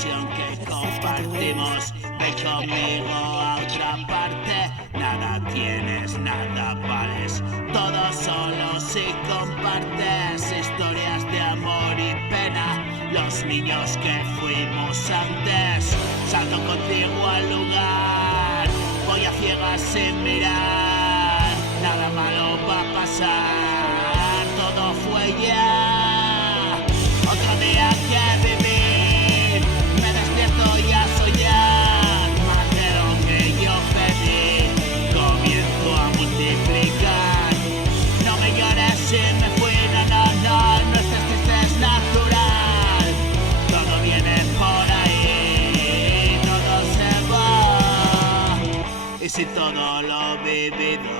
ilusión que compartimos. Ven conmigo a otra parte. Nada tienes, nada vales. Todo solo si compartes historias de amor y pena. Los niños que fuimos antes. Salto contigo al lugar. Voy a ciegas sin mirar. Nada malo va a pasar. Todo fue ya. Otro día que vivir. Me despierto y a soñar. Más de lo que yo pedí. Comienzo a multiplicar. No me llores si me fui. No, no, no. No estés triste, es natural. Todo viene por ahí. Todo se va. Y si todo lo vivido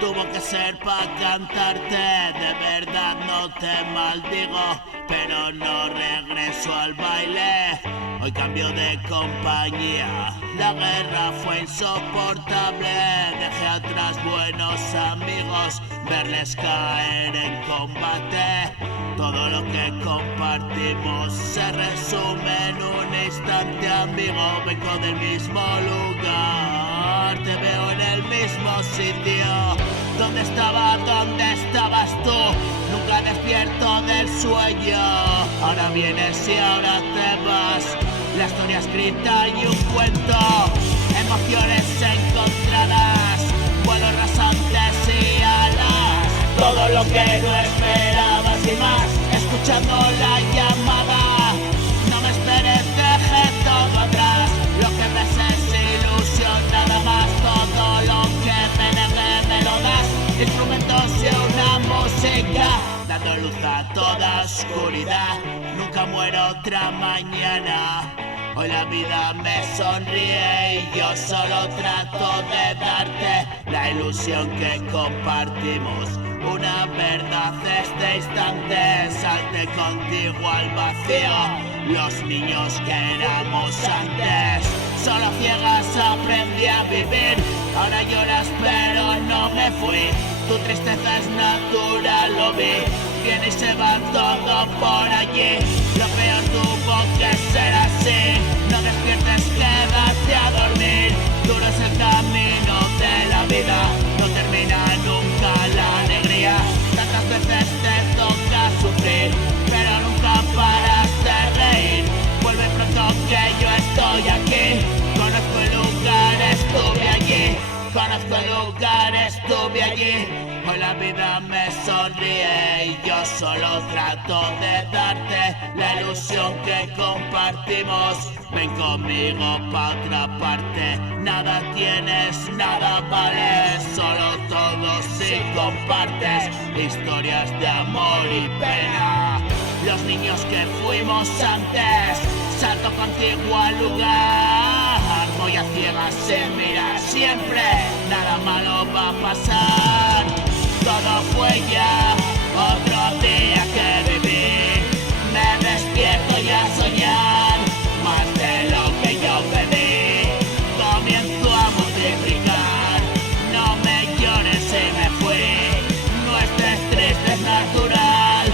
tuvo que ser para cantarte, de verdad no te maldigo, pero no regreso al baile. Hoy cambio de compañía, la guerra fue insoportable. Dejé atrás buenos amigos, verles caer en combate. Todo lo que compartimos se resume en un instante, amigo. Vengo del mismo lugar, te veo en el mismo sitio. ¿Dónde estaba? ¿Dónde estabas tú? Nunca despierto del sueño. Ahora vienes y ahora te vas. La historia escrita y un cuento. Emociones encontradas, vuelos rasantes y alas. Todo lo que no esperabas y más. Escuchando la llamada. No me esperes, deje todo atrás. Lo que ves es ilusión, nada más. Todo lo que me negué me lo das. Instrumentos y una música, dando luz a toda oscuridad. Nunca muero otra mañana. Hoy la vida me sonríe y yo solo trato de darte la ilusión que compartimos. Una verdad este instante, salte contigo al vacío. Los niños que éramos antes, solo ciegas aprendí a vivir. Ahora lloras pero no me fui. Tu tristeza es natural, lo vi. Viene y se va todo por allí. Lo peor tuvo que ser así. No despiertes, quédate a dormir. Duro es el camino de la vida. No termina nunca la alegría. Tantas veces te toca sufrir, pero nunca paras de reír. Vuelve pronto que yo estoy aquí. Conozco el lugar, estuve allí. Conozco el lugar, estuve allí. Hoy la vida me sonríe y yo solo trato de darte la ilusión que compartimos. Ven conmigo pa' otra parte. Nada tienes, nada vale. Solo todo si compartes historias de amor y pena. Los niños que fuimos antes, salto contigo al lugar. Voy a ciegas sin mirar siempre. Nada malo va a pasar. Todo fue ya, otro día que vivir. Me despierto y a soñar más de lo que yo pedí. Comienzo a multiplicar. No me llores si me fui. No estés triste, es natural.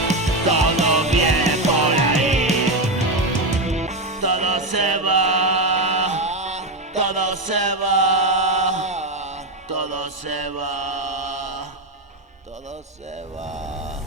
Todo viene por ahí. Todo se va. Todo se va. Todo se va. Todo se va.